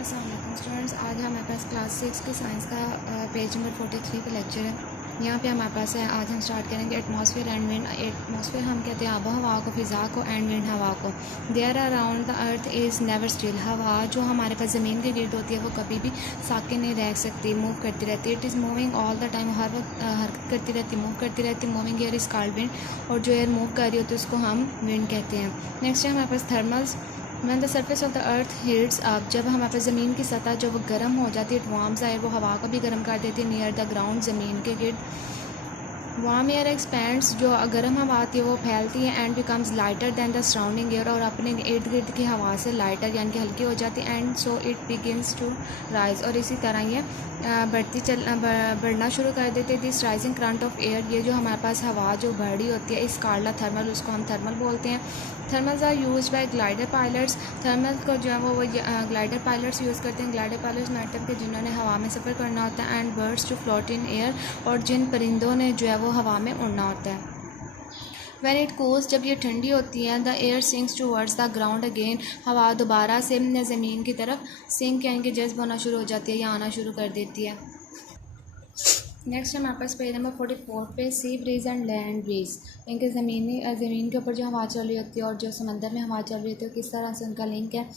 अस्सलाम वालेकुम स्टूडेंट्स। आज हमारे पास क्लास 6 की साइंस का पेज नंबर 43 पे लेक्चर है। यहाँ पे हमारे पास है, आज हम स्टार्ट करेंगे एटमॉस्फेयर एंड विंड। एटमॉस्फेयर हम कहते हैं आबो हवा को, फ़िज़ा को, एंड विंड हवा को। There around the earth is never still. हवा जो हमारे पास ज़मीन के गिर्द होती है वो कभी भी साकिन नहीं रह सकती, मूव करती रहती है। It is moving all the time, हर वक्त हरकत करती रहती, मूव करती रहती। Moving air is called wind, और जो एयर मूव कर रही होती है उसको हम विंड कहते हैं। नेक्स्ट है हमारे पास thermals. When the surface of the earth heats up, जब हमारे पास ज़मीन की सतह जो वो गर्म हो जाती है, इट वार्म्स एयर, वो हवा को भी गर्म कर देती है। नियर द ग्राउंड, ज़मीन के गिर्द। वार्म एयर एक्सपेंड्स, जो गर्म हवा आती है वो फैलती है, and becomes lighter then the surrounding air, और अपने इर्द गिर्द की हवा से लाइटर यानी कि हल्की हो जाती है। And so it begins to rise, और इसी तरह ये बढ़ना शुरू कर देते हैं। This rising current of air, ये जो हमारे पास हवा जो बढ़ रही होती है, इस कार्ला थर्मल, उसको हम थर्मल बोलते हैं। Thermals are use by glider pilots. Thermal को जो है वो ग्लाइडर पायलट्स यूज़ करते हैं। ग्लाइडर पायलट्स मतलब कि जिन्होंने हवा में सफ़र करना होता है। And birds to float in air, और जिन परिंदों ने जो है वो हवा में उड़ना होता है। When it cools, जब ये ठंडी होती है, the air sinks towards the ground again, हवा दोबारा से ज़मीन की तरफ सिंक यानी कि जज्ब होना शुरू हो जाती है या आना शुरू कर देती है। नेक्स्ट हमारे पास पेज नंबर 44 पे sea breeze and land breeze, इनके ज़मीन के ऊपर जो हवा चल रही होती है और जो समंदर में हवा चल रही होती है, किस तरह से उनका लिंक है।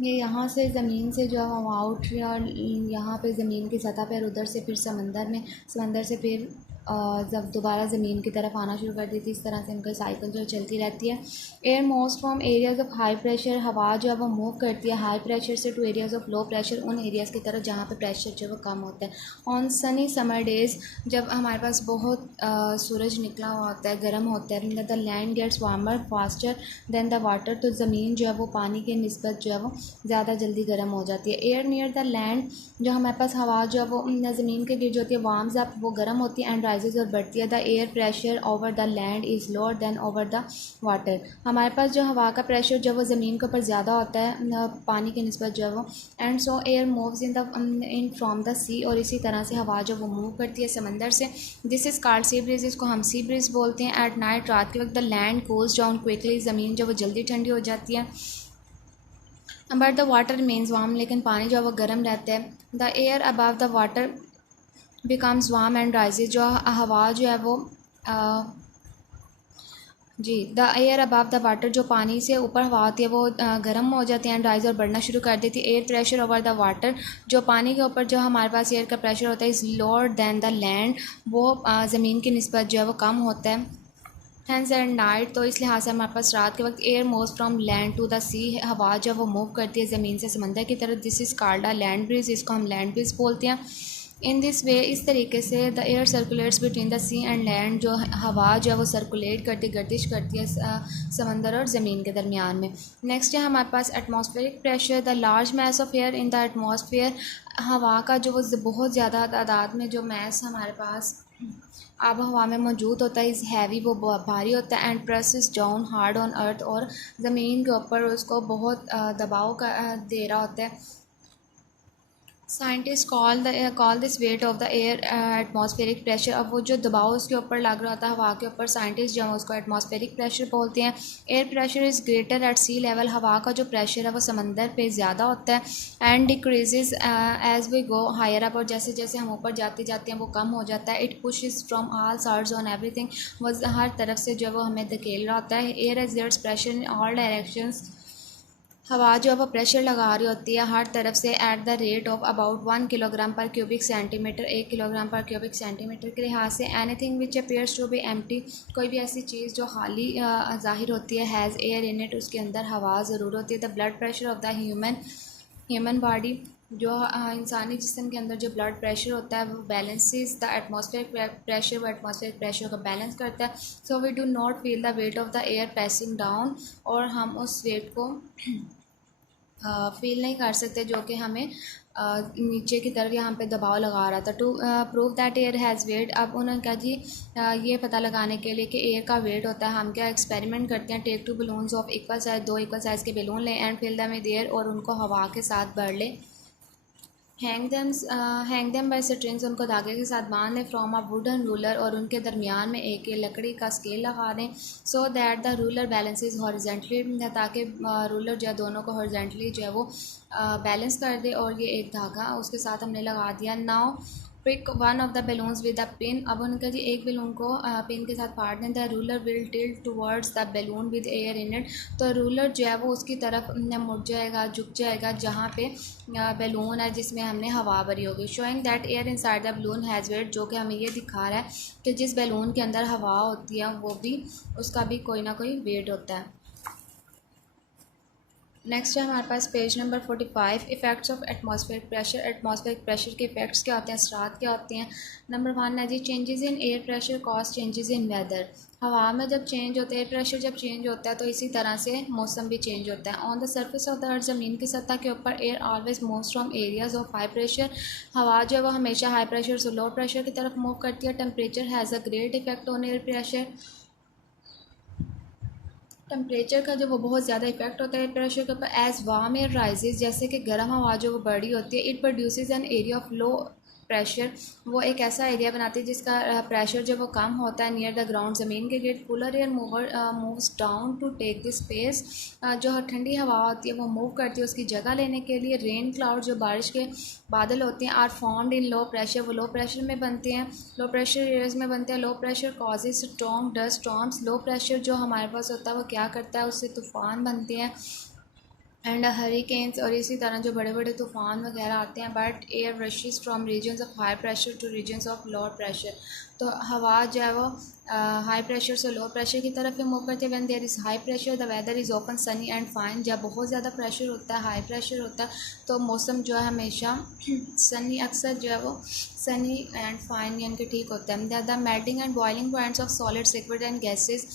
ये यहाँ से ज़मीन से जो हवा उठ रही है, और यहाँ पे ज़मीन की सतह पर, उधर से फिर समंदर से फिर जब दोबारा ज़मीन की तरफ आना शुरू कर दी थी, इस तरह से उनका साइकिल जो चलती रहती है। Air most from areas of high pressure, हवा जो है वो मूव करती है हाई प्रेशर से to areas of low pressure, उन एरियाज़ की तरफ जहाँ पे प्रेशर जो है वो कम होता है। ऑन सनी समर डेज़, जब हमारे पास बहुत सूरज निकला हुआ होता है, गर्म होता है, the land gets warmer faster than the water, तो ज़मीन जो है वो पानी के निस्बत जो है वो ज़्यादा जल्दी गर्म हो जाती है। एयर नियर द लैंड, जो हमारे पास हवा जो है वो ज़मीन के गिर्द होती है, वार्म्स अप, वो गर्म होती है, एंड राइजेज, और बढ़ती है। The air pressure over the land is lower than over the water, हमारे पास जो हवा का प्रेशर जो वो ज़मीन के ऊपर ज़्यादा होता है पानी की निस्बत जो है वो। And so air moves in from the sea, और इसी तरह से हवा जो वो मूव करती है समंदर से। This is called sea breeze, इसको हम सी ब्रीज बोलते हैं। एट नाइट, रात के वक्त, the land cools down quickly, ज़मीन जो वो जल्दी ठंडी हो जाती है। But the water means warm, लेकिन पानी जो है वो गर्म रहता है। The air above the water becomes warm and rises, जो हवा जो है वो the air above the water, जो पानी से ऊपर हवा होती है वो गर्म हो जाती है, एंड राइज, और बढ़ना शुरू कर देती है। Air pressure over the water, जो पानी के ऊपर जो हमारे पास एयर का प्रेशर होता है, is lower than the land, वो ज़मीन की निस्बत जो है वो कम होता है। हैंस एंड नाइट, तो इस लिहाज से हमारे पास रात के वक्त air moves from land to the sea, हवा जो वो मूव करती है ज़मीन से समंदर की तरफ। This is called a land breeze, इसको हम लैंड ब्रीज बोलते हैं। इन दिस वे, इस तरीके से the air circulates between the sea and land, जो हवा जो है वो सर्कुलेट करती, गर्दिश करती है समंदर और ज़मीन के दरमियान में। नेक्स्ट है हमारे पास atmospheric pressure, the large mass of air in the atmosphere, हवा का जो वो बहुत ज़्यादा तादाद में जो मैस हमारे पास आब हवा में मौजूद होता है, इज़ हैवी, वो भारी होता है। And presses down hard on earth, और ज़मीन के ऊपर उसको बहुत दबाव का दे रहा होता है। Scientist call this wait of the air atmospheric pressure, अब वो जो दबाव उसके ऊपर लग रहा होता है हवा के ऊपर, साइंटिस्ट जो है उसको एटमॉस्फेरिक प्रेशर बोलते हैं। Air pressure is greater at sea level, हवा का जो प्रेशर है वो समंदर पे ज़्यादा होता है। And decreases as we go higher up, और जैसे जैसे हम ऊपर जाते जाते हैं वो कम हो जाता है। It pushes from all sides on everything, वो हर तरफ से जो है वो हमें धकेल रहा होता है। Air exerts pressure in all directions, हवा जो है वो प्रेशर लगा रही होती है हर तरफ से, at the rate of about 1 kilogram per cubic centimetre, 1 kilogram per cubic centimetre के लिहाज से। Anything which appears to be empty, कोई भी ऐसी चीज़ जो खाली ज़ाहिर होती है, हैज़ एयर इन इट, उसके अंदर हवा ज़रूर होती है। The blood pressure of the human body, जो इंसानी जिस्म के अंदर जो ब्लड प्रेशर होता है वो बैलेंसेस द एटमॉस्फेरिक प्रेशर, वो एटमॉस्फेरिक प्रेशर को बैलेंस करता है। So we do not feel the weight of the air passing down, और हम उस वेट को फील नहीं कर सकते जो कि हमें नीचे की तरफ यहाँ पे दबाव लगा रहा था। To prove that air has weight, अब उन्होंने कहा जी ये पता लगाने के लिए कि एयर का वेट होता है, हम क्या एक्सपेरिमेंट करते हैं। Take 2 balloons of equal size, 2 equal size के बलून लें, and fill them with air, और उनको हवा के साथ भर लें। हैंग देम बाय स्ट्रिंग्स, उनको धागे के साथ बांध दें फ्रॉम अ वुडन रूलर, और उनके दरमियान में एक लकड़ी का स्केल लगा दें, so that the ruler balances horizontally, ताकि रूलर जो है दोनों को हॉरिजेंटली जो है वो बैलेंस कर दे। और ये एक धागा उसके साथ हमने लगा दिया। Now pick one of the balloons with the pin, अब उनका जी एक बैलून को पिन के साथ फाड़ दें। The ruler will tilt towards the balloon with air in it, तो रूलर जो है वो उसकी तरफ मुड़ जाएगा, झुक जाएगा जहाँ पे बैलून है जिसमें हमने हवा भरी होगी। Showing that air inside the balloon has wait, जो कि हमें ये दिखा रहा है कि जिस बैलून के अंदर हवा होती है वो भी उसका भी कोई ना कोई वेट होता है। नेक्स्ट है हमारे पास page number 45, effects of atmospheric pressure. Atmospheric pressure के इफ़ेक्ट्स क्या होते हैं, असरात क्या होते हैं। नंबर 1 है जी, changes in air pressure cause changes in weather. हवा में जब चेंज होता है, एयर प्रेशर जब चेंज होता है तो इसी तरह से मौसम भी चेंज होता है। On the surface of the अर्थ, ज़मीन की सतह के ऊपर, air always moves from areas of high pressure, हवा जो है वो हमेशा हाई प्रेशर से लो प्रेशर की तरफ मूव करती है। Temperature has a great effect on air pressure, temperature का जो वो बहुत ज़्यादा इफेक्ट होता है प्रेशर के ऊपर। एज़ वार्म एयर राइजेज, जैसे कि गर्म हवा जो वो बड़ी होती है, it produces an area of low pressure, वो एक ऐसा एरिया बनाती है जिसका प्रेशर जो वो कम होता है नियर द ग्राउंड, ज़मीन के गिर्द। Cooler air moves down to take this space, जो ठंडी हवा होती है वो मूव करती है उसकी जगह लेने के लिए। रेन क्लाउड, जो बारिश के बादल होते हैं, are formed in low pressure, वो लो प्रेशर में बनते हैं, लो प्रेशर एरियाज में बनते हैं। Low pressure causes strong dust storms, low pressure जो हमारे पास होता है वो क्या करता है, उससे तूफ़ान बनते हैं एंड हरिकेन्स, और इसी तरह जो बड़े बड़े तूफ़ान वगैरह आते हैं। But air rushes from regions of high pressure to regions of low pressure, तो हवा जो है वो हाई प्रेशर से लो प्रेशर की तरफ ही मूव करती है। When there is high pressure the weather is open sunny and fine, जब बहुत ज़्यादा प्रेशर होता है, हाई प्रेशर होता है, तो मौसम जो है हमेशा सनी, अक्सर जो है वो सनी एंड फाइन यानी कि ठीक होता है। The melting and boiling points of solids, liquid and gases,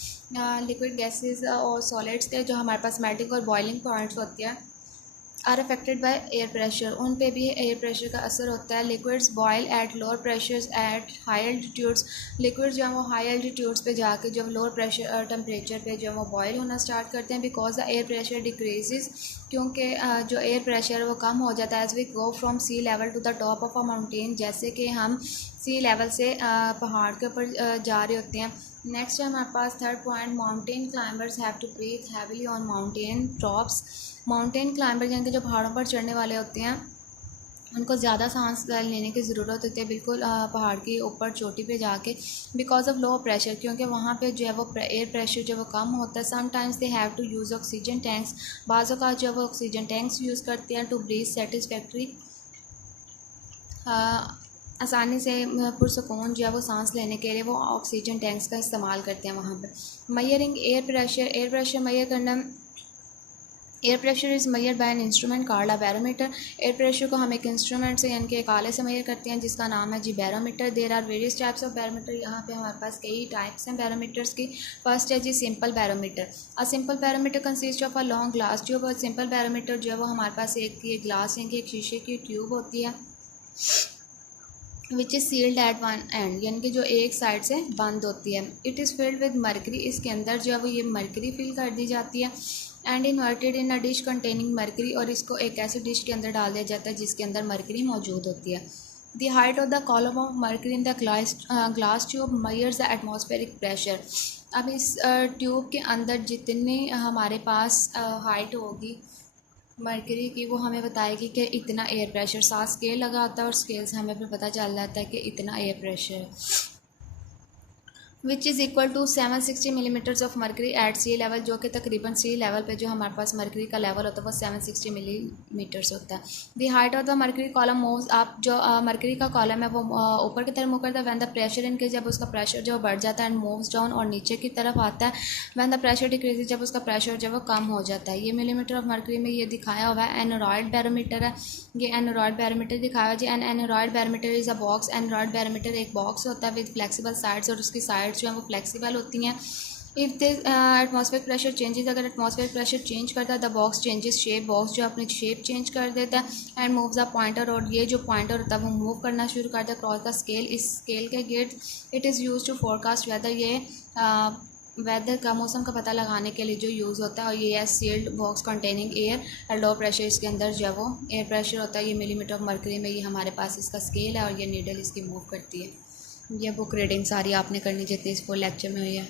liquid gases और सॉलिड्स के जो हमारे पास मेल्टिंग और बॉइलिंग पॉइंट्स होती है, are affected by air pressure, उन पे भी एयर प्रेशर का असर होता है। Liquids boil at lower pressures at high altitudes, liquids जो है वो हाई एल्टीट्यूड्स पे जाके जब लोअर प्रेशर टेम्परेचर पे जो वो बॉयल होना स्टार्ट करते हैं। Because the air pressure decreases, क्योंकि जो एयर प्रेशर है वो कम हो जाता है। As we go from sea level to the top of a mountain, जैसे कि हम सी लेवल से पहाड़ के ऊपर जा रहे होते हैं। नेक्स्ट है हमारे पास third point, mountain climbers have to breathe heavily on mountain tops. Mountain climber यानी कि जो पहाड़ों पर चढ़ने वाले होते हैं उनको ज़्यादा सांस लेने की ज़रूरत होती है बिल्कुल पहाड़ की ऊपर चोटी पे जाके, बिकॉज ऑफ लो प्रेशर, क्योंकि वहाँ पे जो है वो एयर प्रेशर जो वो कम होता है। Sometimes they have to use oxygen tanks, बाज़ औक़ात जो वो ऑक्सीजन टैंक्स यूज़ करते हैं टू ब्रीथ सेटिस्फैक्ट्री, आसानी से पुरसकून जो है वो सांस लेने के लिए वो ऑक्सीजन टैंक्स का इस्तेमाल करते हैं वहाँ पर। Measuring air pressure, air pressure measure करना, air pressure is measured by an instrument called a barometer. Air pressure को हम एक इंस्ट्रूमेंट से यानी कि एक आले से मेजर करते हैं जिसका नाम है जी barometer. There are various types of barometer, यहाँ पे हमारे पास कई टाइप्स हैं बैरोमीटर्स की। फर्स्ट है जी simple barometer. A simple barometer consist of a long glass tube, और सिंपल बैरोमीटर जो है वो हमारे पास एक ये ग्लास यानी कि एक शीशे की ट्यूब होती है which is sealed at one end, यानी कि जो एक साइड से बंद होती है। It is filled with mercury, इसके अंदर जो है वो ये मरकरी फिल कर दी जाती है। And inverted in a dish containing mercury, और इसको एक ऐसी डिश के अंदर डाल दिया जाता है जिसके अंदर मरकरी मौजूद होती है। The height of the column of mercury in the glass tube measures the atmospheric pressure. अब इस ट्यूब के अंदर जितनी हमारे पास हाइट होगी मरकरी की, वो हमें बताएगी कि इतना एयर प्रेशर। 7 स्केल लगा होता है और स्केल से हमें फिर पता चल जाता है कि इतना एयर प्रेशर है, which is equal to 760 millimetres of mercury at sea level, जो कि तकरीबन सी लेवल पे जो हमारे पास मरकरी का लेवल होता है वो 760 मिलीमीटर्स होता है। The height of the mercury column moves up, जो मरकरी का कॉलम है वो ऊपर की तरफ मूव करता है। व्हेन द प्रेशर इनके, जब उसका प्रेशर जो बढ़ जाता है, एंड मूव्स डाउन, और नीचे की तरफ आता है। व्हेन द प्रेशर डिक्रीजेज, जब उसका प्रेशर जो वो कम हो जाता है। ये मिलीमीटर ऑफ मरकरी में ये दिखाया हुआ है। एनोरॉइड बैरोमीटर है, ये एनोरॉइड बैरोमीटर दिखाया हुआ है जी। An aneroid barometer is a box, aneroid barometer एक बॉक्स होता है विद फ्लेक्सिबल साइड्स, और उसकी साइड्स जो है वो फ्लेक्सिबल होती हैं। If the atmospheric pressure changes, अगर एटमॉस्फेरिक प्रेशर चेंज करता है, the box changes shape, box जो अपनी शेप चेंज कर देता है। एंड मूव्स द पॉइंटर, और ये जो पॉइंटर होता है वो मूव करना शुरू करता है क्रॉस द स्केल, इस स्केल के गिर्द। It is use to forecast weather, ये वेदर का मौसम का पता लगाने के लिए जो यूज़ होता है, और ये है सील्ड बॉक्स कंटेनिंग एयर और लो प्रेशर। इसके अंदर जो है वो एयर प्रेशर होता है, ये मिलीमीटर ऑफ मर्करी में, ये हमारे पास इसका स्केल है और ये नीडल इसकी मूव करती है। ये बुक रीडिंग सारी आपने करनी जितनी इस फुल लेक्चर में हुई है।